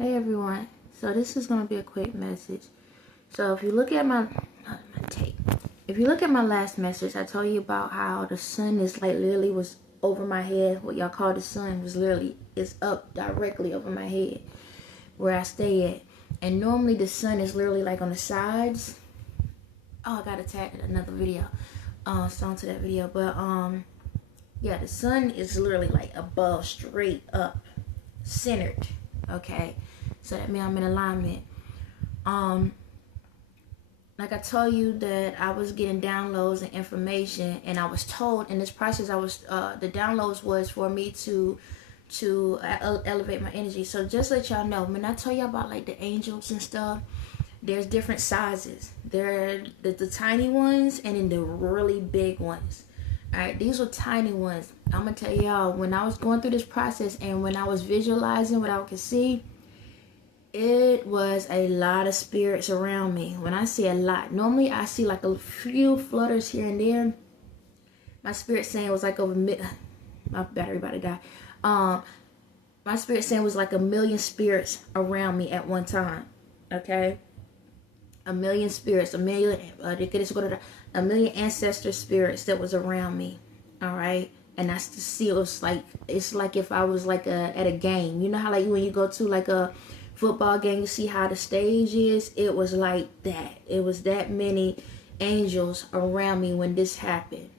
Hey everyone, so this is going to be a quick message. So if you look at if you look at my last message, I told you about how the sun is like literally was over my head. What y'all call the sun was literally is up directly over my head where I stay at. And normally the sun is literally like on the sides. Oh, I got to tag another video, song to that video. But yeah, the sun is literally like above, straight up, centered. Okay, so that means I'm in alignment. Like I told you that I was getting downloads and information, and I was told in this process the downloads was for me to elevate my energy. So just let y'all know, when I tell y'all about like the angels and stuff, there's different sizes. There are the tiny ones and then the really big ones. Alright, these were tiny ones. I'm gonna tell y'all, when I was going through this process and when I was visualizing what I could see, it was a lot of spirits around me. When I say a lot, normally I see like a few flutters here and there. My spirit saying it was like over my battery about to die. My spirit saying it was like 1,000,000 spirits around me at one time. Okay, 1,000,000 spirits, 1,000,000 ancestor spirits that was around me. All right, and that's to see. It's like if I was like at a game. You know how like when you go to like a football game, you see how the stage is. It was like that. It was that many angels around me when this happened.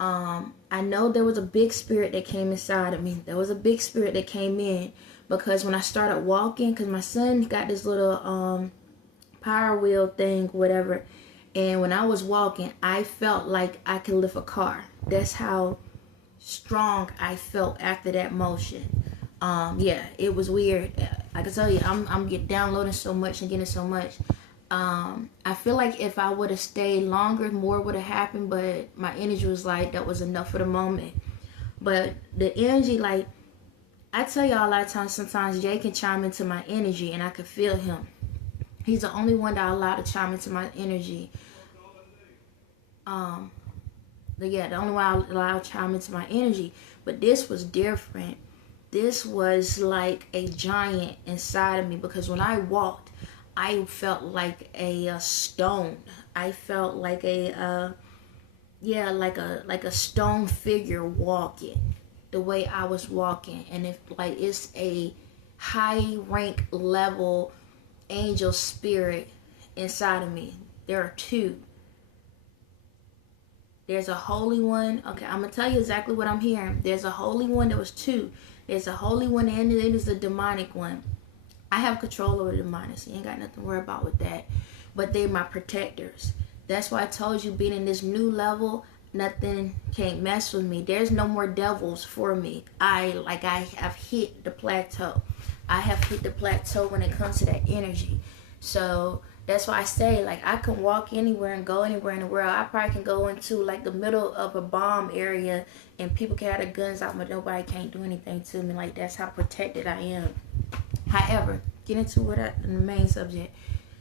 I know there was a big spirit that came inside of me. There was a big spirit that came in because when I started walking, because my son got this little power wheel thing, whatever, and when I was walking, I felt like I could lift a car. That's how strong I felt after that motion. Yeah, it was weird. I can tell you, I'm getting downloading so much and getting so much. I feel like if I would have stayed longer, more would have happened, but my energy was like, that was enough for the moment. But the energy, like, I tell y'all a lot of times, sometimes Jay can chime into my energy and I can feel him. He's the only one that I allow to chime into my energy. The only one I allow to chime into my energy. But this was different. This was like a giant inside of me, because when I walked, I felt like a stone. I felt like a stone figure walking the way I was walking. And it's a high rank level angel spirit inside of me. There are two. There's a holy one. Okay, I'm gonna tell you exactly what I'm hearing. There's a holy one. There was two. There's a holy one and it is a demonic one. I have control over the demonic, so you ain't got nothing to worry about with that. But they're my protectors. That's why I told you, being in this new level, nothing can't mess with me. There's no more devils for me. I have hit the plateau. I have hit the plateau when it comes to that energy. So that's why I say, like, I can walk anywhere and go anywhere in the world. I probably can go into like the middle of a bomb area and people can have their guns out, but nobody can't do anything to me. Like, that's how protected I am. However, get into the main subject.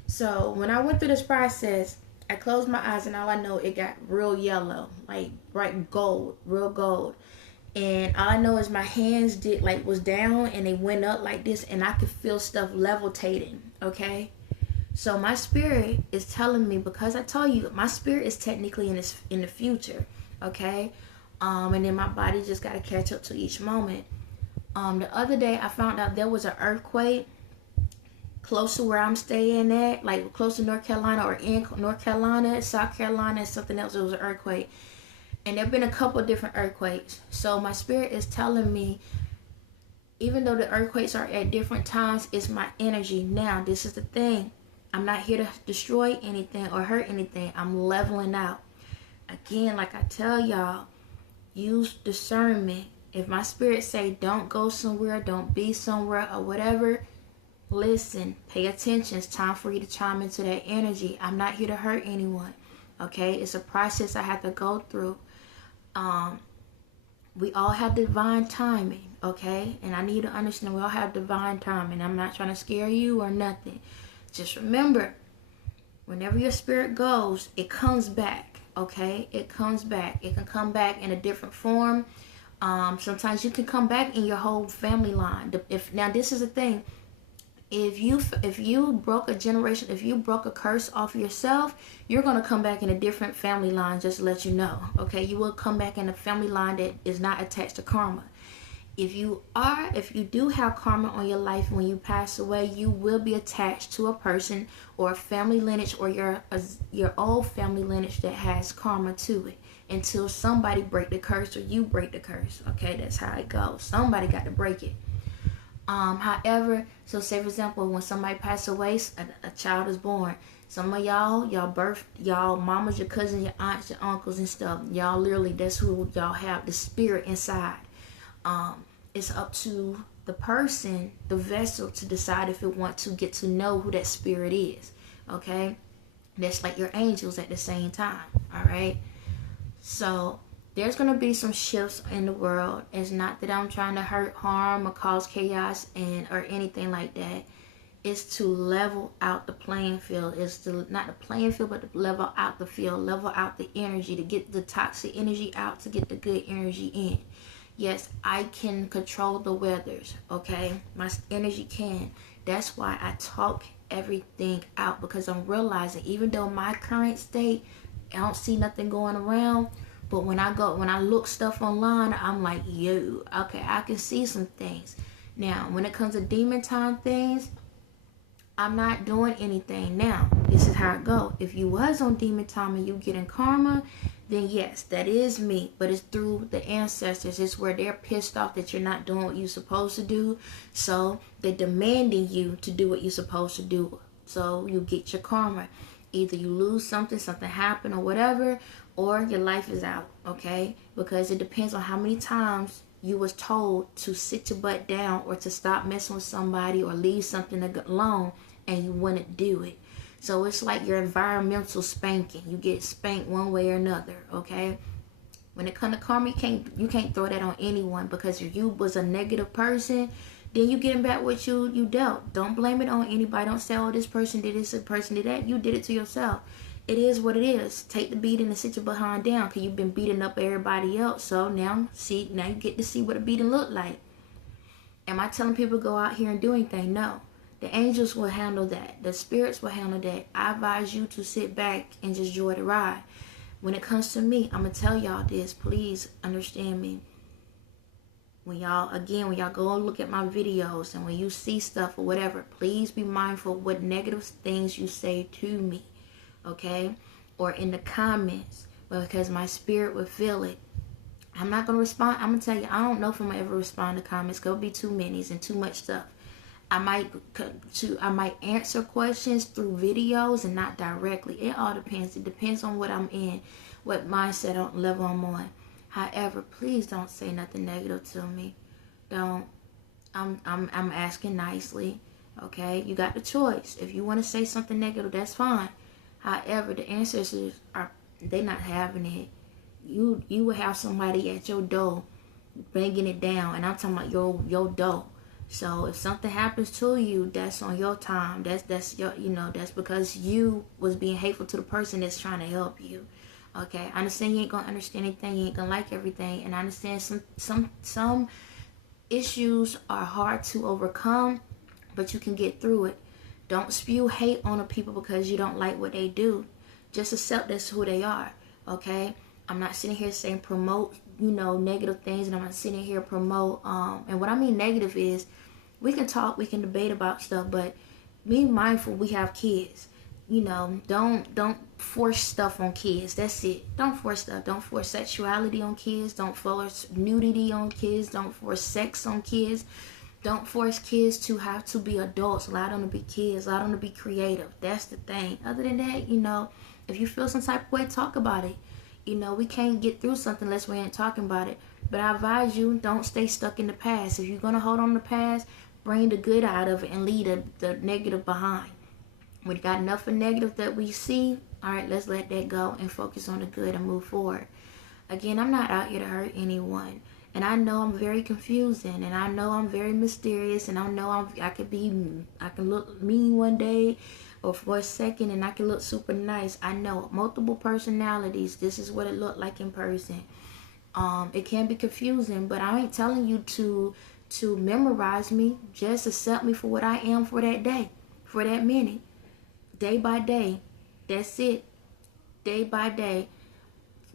So when I went through this process, I closed my eyes and all I know, it got real yellow, like bright gold, real gold. And all I know is my hands was down and they went up like this, and I could feel stuff levitating. Okay, so my spirit is telling me, because I told you my spirit is technically in the future. Okay, and then my body just got to catch up to each moment. The other day I found out there was an earthquake close to where I'm staying at, like close to North Carolina, or in North Carolina, South Carolina, and something else. It was an earthquake. And there have been a couple of different earthquakes. So my spirit is telling me, even though the earthquakes are at different times, it's my energy. Now, this is the thing. I'm not here to destroy anything or hurt anything. I'm leveling out. Again, like I tell y'all, use discernment. If my spirit say don't go somewhere, don't be somewhere, or whatever, listen, pay attention. It's time for you to chime into that energy. I'm not here to hurt anyone. Okay, it's a process I have to go through. We all have divine timing, okay? And I need you to understand, we all have divine timing. I'm not trying to scare you or nothing. Just remember, whenever your spirit goes, it comes back, okay? It comes back. It can come back in a different form. Sometimes you can come back in your whole family line. Now, this is the thing. If you broke a generation, if you broke a curse off yourself, you're going to come back in a different family line, just to let you know. Okay, you will come back in a family line that is not attached to karma. If you do have karma on your life, when you pass away, you will be attached to a person or a family lineage, or your old family lineage that has karma to it, until somebody break the curse or you break the curse. Okay, that's how it goes. Somebody got to break it. However, so say for example, when somebody passes away, a child is born. Some of y'all mamas, your cousins, your aunts, your uncles and stuff. Y'all literally, that's who y'all have, the spirit inside. It's up to the person, the vessel, to decide if it want to get to know who that spirit is. Okay, that's like your angels at the same time. All right, so there's going to be some shifts in the world. It's not that I'm trying to hurt, harm, or cause chaos or anything like that. It's to level out the playing field. It's to, not the playing field, but to level out the field, level out the energy, to get the toxic energy out, to get the good energy in. Yes, I can control the weathers, okay? My energy can. That's why I talk everything out, because I'm realizing, even though my current state, I don't see nothing going around, but when I look stuff online, I'm like, yo, okay, I can see some things. Now, when it comes to demon time things, I'm not doing anything. Now, this is how it go. If you was on demon time and you getting karma, then yes, that is me. But it's through the ancestors. It's where they're pissed off that you're not doing what you're supposed to do. So they're demanding you to do what you're supposed to do. So you get your karma. Either you lose something happened or whatever, or your life is out, okay? Because it depends on how many times you was told to sit your butt down, or to stop messing with somebody, or leave something alone, and you wouldn't do it. So it's like your environmental spanking. You get spanked one way or another, okay? When it comes to karma, you can't throw that on anyone, because if you was a negative person, then you getting back what you dealt. Don't blame it on anybody. Don't say, oh, this person did this, this person did that. You did it to yourself. It is what it is. Take the beating and sit your behind down, because you've been beating up everybody else. So now you get to see what a beating look like. Am I telling people to go out here and do anything? No. The angels will handle that. The spirits will handle that. I advise you to sit back and just enjoy the ride. When it comes to me, I'm going to tell y'all this. Please understand me. When y'all go and look at my videos, and when you see stuff or whatever, please be mindful what negative things you say to me. Okay? Or in the comments, because my spirit will feel it. I'm not going to respond. I'm going to tell you, I don't know if I'm going to ever respond to comments. There'll be too many and too much stuff. I might answer questions through videos and not directly. It all depends. It depends on what I'm in, what mindset level I'm on. However, please don't say nothing negative to me. Don't. I'm asking nicely. Okay? You got the choice. If you want to say something negative, that's fine. However, the ancestors they're not having it. You will have somebody at your door bringing it down, and I'm talking about your door. So if something happens to you, that's on your time. That's your, that's because you was being hateful to the person that's trying to help you. Okay, I understand you ain't gonna understand anything, you ain't gonna like everything, and I understand some issues are hard to overcome, but you can get through it. Don't spew hate on the people because you don't like what they do. Just accept that's who they are. Okay, I'm not sitting here saying promote negative things, and I'm not sitting here promote and what I mean negative is, we can talk, we can debate about stuff, but be mindful we have kids. Don't force stuff on kids. That's it. Don't force stuff. Don't force sexuality on kids. Don't force nudity on kids. Don't force sex on kids. Don't force kids to have to be adults. Allow them to be kids. Allow them to be creative. That's the thing. Other than that, if you feel some type of way, talk about it. We can't get through something unless we ain't talking about it. But I advise you, don't stay stuck in the past. If you're going to hold on to the past, bring the good out of it and leave the negative behind. We got enough of negative that we see. All right, let's let that go and focus on the good and move forward. Again, I'm not out here to hurt anyone. And I know I'm very confusing. And I know I'm very mysterious. And I know I can look mean one day or for a second, and I can look super nice. I know multiple personalities. This is what it looked like in person. It can be confusing, but I ain't telling you to to memorize me. Just accept me for what I am for that day, for that minute, day by day. That's it. Day by day.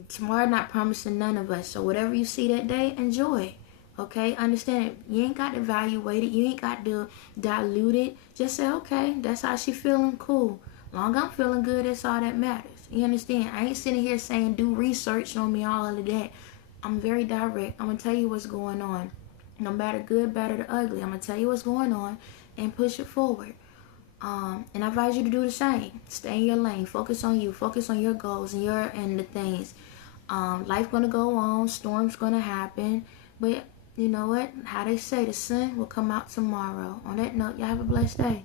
Tomorrow not promising none of us. So whatever you see that day, enjoy. Okay? Understand it. You ain't got to evaluate it. You ain't got to dilute it. Just say, okay, that's how she feeling. Cool. Long I'm feeling good, that's all that matters. You understand? I ain't sitting here saying do research on me, all of that. I'm very direct. I'm going to tell you what's going on. No matter good, bad, or the ugly. I'm going to tell you what's going on and push it forward. And I advise you to do the same. Stay in your lane. Focus on you. Focus on your goals and the things. Life gonna go on. Storms gonna happen. But you know what? How they say, the sun will come out tomorrow. On that note, y'all have a blessed day.